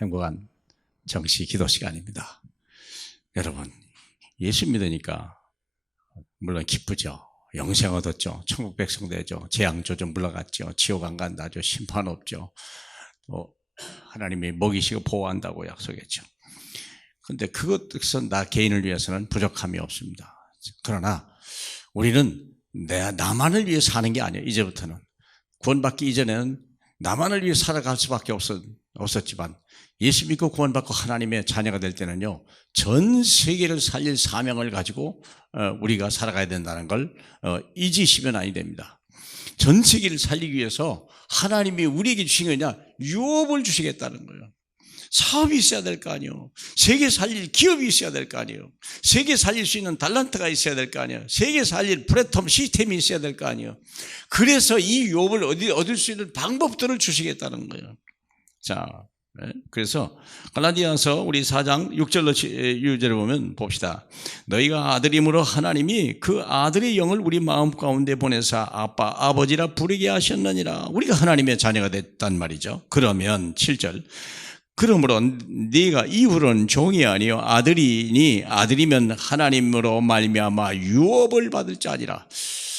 행복한 정시 기도 시간입니다. 여러분, 예수 믿으니까 물론 기쁘죠. 영생 얻었죠. 천국 백성 되죠. 재앙조정 물러갔죠. 지옥 안 간다죠. 심판 없죠. 또 하나님이 먹이시고 보호한다고 약속했죠. 그런데 그것은 나 개인을 위해서는 부족함이 없습니다. 그러나 우리는 나만을 위해 사는 게 아니에요. 이제부터는 구원받기 이전에는 나만을 위해 살아갈 수밖에 없었지만 예수 믿고 구원받고 하나님의 자녀가 될 때는요, 전 세계를 살릴 사명을 가지고 우리가 살아가야 된다는 걸 잊으시면 아니 됩니다. 전 세계를 살리기 위해서 하나님이 우리에게 주신 거냐? 유업을 주시겠다는 거예요. 사업이 있어야 될 거 아니에요. 세계 살릴 기업이 있어야 될 거 아니에요. 세계 살릴 수 있는 달란트가 있어야 될 거 아니에요. 세계 살릴 플랫폼 시스템이 있어야 될 거 아니에요. 그래서 이 유업을 얻을 수 있는 방법들을 주시겠다는 거예요. 자, 그래서 갈라디아서 우리 4장 6절로 유절을 보면 봅시다. 너희가 아들임으로 하나님이 그 아들의 영을 우리 마음 가운데 보내사 아빠 아버지라 부르게 하셨느니라. 우리가 하나님의 자녀가 됐단 말이죠. 그러면 7절, 그러므로 네가 이후로는 종이 아니요 아들이니 아들이면 하나님으로 말미암아 유업을 받을 자니라.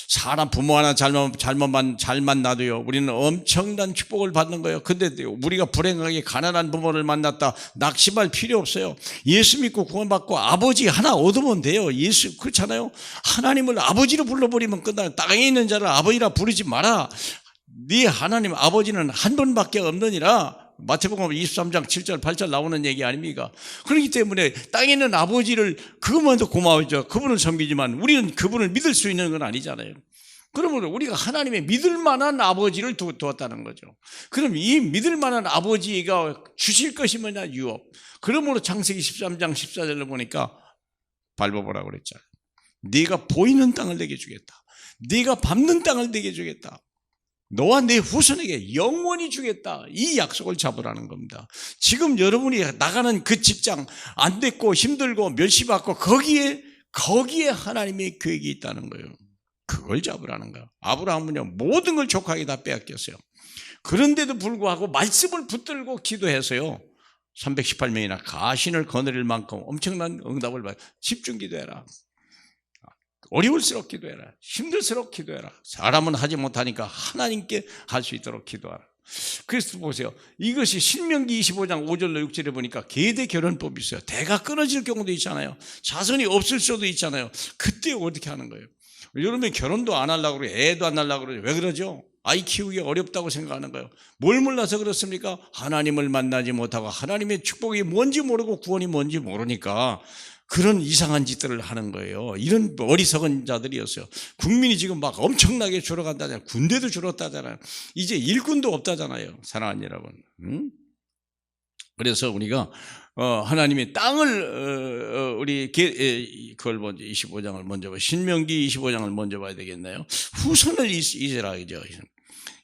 사람 부모 하나 잘만 놔도요, 우리는 엄청난 축복을 받는 거예요. 근데 우리가 불행하게 가난한 부모를 만났다, 낙심할 필요 없어요. 예수 믿고 구원받고 아버지 하나 얻으면 돼요. 예수, 그렇잖아요. 하나님을 아버지로 불러버리면 끝나요. 땅에 있는 자를 아버지라 부르지 마라. 네 하나님 아버지는 한 분밖에 없느니라. 마태복음 23장 7절 8절 나오는 얘기 아닙니까? 그렇기 때문에 땅에 있는 아버지를, 그것만도 고마워죠. 그분을 섬기지만 우리는 그분을 믿을 수 있는 건 아니잖아요. 그러면 우리가 하나님의 믿을 만한 아버지를 두었다는 거죠. 그럼 이 믿을 만한 아버지가 주실 것이 뭐냐? 유업. 그러므로 창세기 13장 14절을 보니까 밟아보라고 그랬잖아요. 네가 보이는 땅을 내게 주겠다. 네가 밟는 땅을 내게 주겠다. 너와 내 후손에게 영원히 주겠다. 이 약속을 잡으라는 겁니다. 지금 여러분이 나가는 그 직장 안 됐고 힘들고 멸시받고 거기에 하나님의 계획이 있다는 거예요. 그걸 잡으라는 거예요. 아브라함은요, 모든 걸 족하게 다 빼앗겼어요. 그런데도 불구하고 말씀을 붙들고 기도해서요, 318명이나 가신을 거느릴 만큼 엄청난 응답을 받아. 집중 기도해라. 어려울수록 기도해라. 힘들수록 기도해라. 사람은 하지 못하니까 하나님께 할 수 있도록 기도하라. 그래서 보세요. 이것이 신명기 25장 5절로 6절에 보니까 계대 결혼법이 있어요. 대가 끊어질 경우도 있잖아요. 자손이 없을 수도 있잖아요. 그때 어떻게 하는 거예요? 여러분이 결혼도 안 하려고 그래요. 애도 안 하려고 그러죠. 왜 그러죠? 아이 키우기 어렵다고 생각하는 거예요. 뭘 몰라서 그렇습니까? 하나님을 만나지 못하고 하나님의 축복이 뭔지 모르고 구원이 뭔지 모르니까 그런 이상한 짓들을 하는 거예요. 이런 어리석은 자들이었어요. 국민이 지금 막 엄청나게 줄어간다잖아요. 군대도 줄었다잖아요. 이제 일꾼도 없다잖아요. 사랑하는 여러분. 그래서 우리가 하나님의 땅을 그걸 먼저 25장을 먼저 봐. 신명기 25장을 먼저 봐야 되겠나요? 후손을 잊으라 그죠.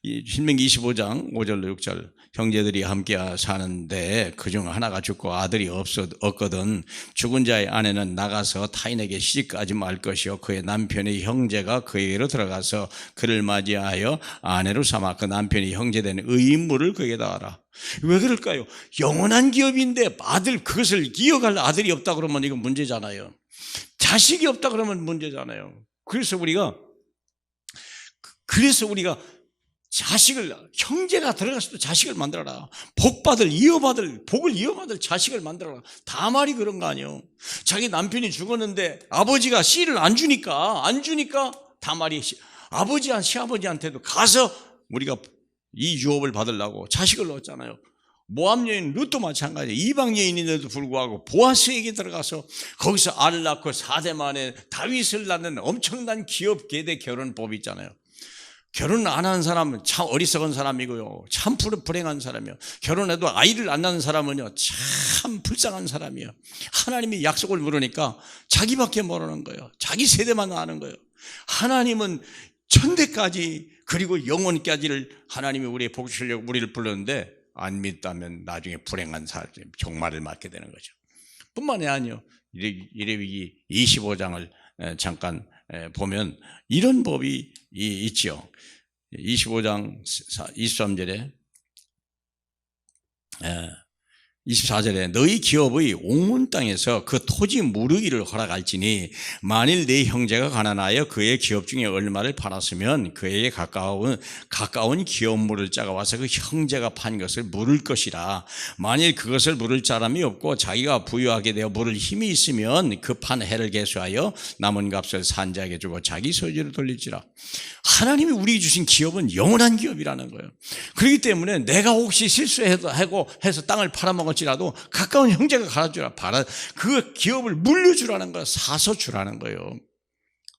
신명기 25장 5절로 6절, 형제들이 함께 사는데 그중 하나가 죽고 아들이 없거든 죽은 자의 아내는 나가서 타인에게 시집가지 말 것이요 그의 남편의 형제가 그에게로 들어가서 그를 맞이하여 아내로 삼아 그 남편이 형제된 의인물을 그에게다 하라. 왜 그럴까요? 영원한 기업인데 그것을 이어갈 아들이 없다 그러면 이건 문제잖아요. 자식이 없다 그러면 문제잖아요. 그래서 우리가 형제가 들어가서도 자식을 만들어라. 복을 이어받을 자식을 만들어라. 다 말이 그런 거 아니에요. 자기 남편이 죽었는데 아버지가 씨를 안 주니까 다 말이 시아버지한테도 가서 우리가 이 유업을 받으려고 자식을 넣었잖아요. 모압 여인 룻도 마찬가지예요. 이방 여인인데도 불구하고 보아스에게 들어가서 거기서 아를 낳고 4대 만에 다윗을 낳는 엄청난 기업 계대 결혼법이 있잖아요. 결혼 안 한 사람은 참 어리석은 사람이고요. 참 불행한 사람이에요. 결혼해도 아이를 안 낳는 사람은요, 참 불쌍한 사람이에요. 하나님이 약속을 물으니까 자기밖에 모르는 거예요. 자기 세대만 아는 거예요. 하나님은 천대까지 그리고 영원까지를 하나님이 우리의 복 주시려고 우리를 불렀는데 안 믿다면 나중에 불행한 종말을 맞게 되는 거죠. 뿐만이 아니에요. 레위기 25장을 잠깐 보면 이런 법이 있죠. 25장 23절에 24절에 너희 기업의 온 땅에서 그 토지 무르기를 허락할지니 만일 네 형제가 가난하여 그의 기업 중에 얼마를 팔았으면 그에게 가까운 기업 물을 자가 와서 그 형제가 판 것을 물을 것이라. 만일 그것을 물을 사람이 없고 자기가 부유하게 되어 물을 힘이 있으면 그 판 해를 계수하여 남은 값을 산자에게 주고 자기 소유를 돌릴지라. 하나님이 우리에게 주신 기업은 영원한 기업이라는 거예요. 그렇기 때문에 내가 혹시 실수해서 땅을 팔아먹을지라도 가까운 형제가 갈아주라. 그 기업을 물려주라는 거예요. 사서 주라는 거예요.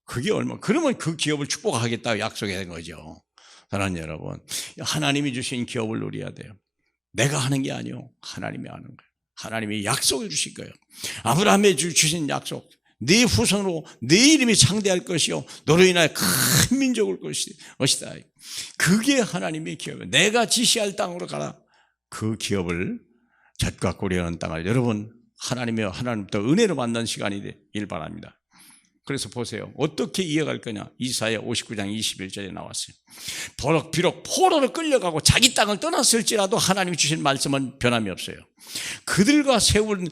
그게 그러면 그 기업을 축복하겠다고 약속한 거죠. 사랑하는 여러분, 하나님이 주신 기업을 누려야 돼요. 내가 하는 게 아니요, 하나님이 하는 거예요. 하나님이 약속을 주신 거예요. 아브라함에 주신 약속. 네 후손으로 네 이름이 창대할 것이요 너로 인하여 큰 민족을 것이다. 그게 하나님의 기업이에요. 내가 지시할 땅으로 가라. 그 기업을 젖과 꿀이 흐르는 땅을 여러분 하나님부터 은혜로 만난 시간이 되길 바랍니다. 그래서 보세요. 어떻게 이어갈 거냐. 이사야 59장 21절에 나왔어요. 비록 포로로 끌려가고 자기 땅을 떠났을지라도 하나님이 주신 말씀은 변함이 없어요. 그들과 세울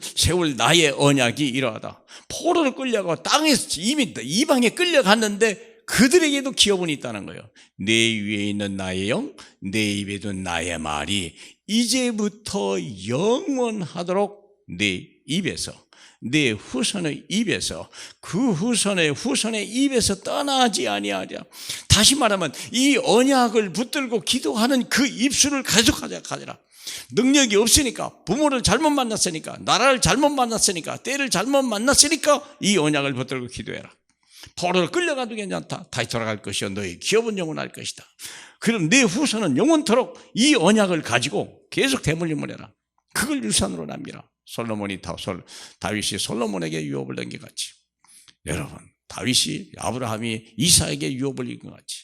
나의 언약이 이러하다. 포로로 끌려가고 땅에서 이미 이방에 끌려갔는데 그들에게도 기업은 있다는 거예요. 내 위에 있는 나의 영, 내 입에 둔 나의 말이 이제부터 영원하도록 내 입에서 내 후손의 입에서 그 후손의 입에서 떠나지 아니하랴. 다시 말하면 이 언약을 붙들고 기도하는 그 입술을 가져가라. 능력이 없으니까, 부모를 잘못 만났으니까, 나라를 잘못 만났으니까, 때를 잘못 만났으니까 이 언약을 붙들고 기도해라. 포로를 끌려가도 괜찮다. 다시 돌아갈 것이요 너희 기업은 영원할 것이다. 그럼 내 후손은 영원토록 이 언약을 가지고 계속 대물림을 해라. 그걸 유산으로 남기라. 다윗이 솔로몬에게 유업을 넘겨갔지. 여러분, 다윗이 아브라함이 이사에게 유업을 이긴 것 같이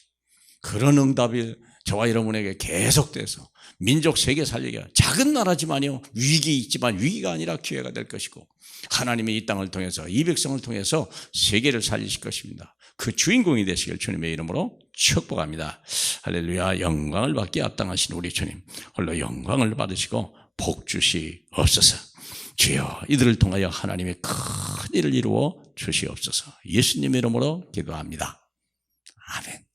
그런 응답이 저와 여러분에게 계속돼서 민족 세계 살리기가 작은 나라지만요, 위기 있지만 위기가 아니라 기회가 될 것이고 하나님이 이 땅을 통해서 이 백성을 통해서 세계를 살리실 것입니다. 그 주인공이 되시길 주님의 이름으로 축복합니다. 할렐루야. 영광을 받기에 합당하신 우리 주님 홀로 영광을 받으시고 복 주시옵소서. 주여, 이들을 통하여 하나님의 큰 일을 이루어 주시옵소서. 예수님의 이름으로 기도합니다. 아멘.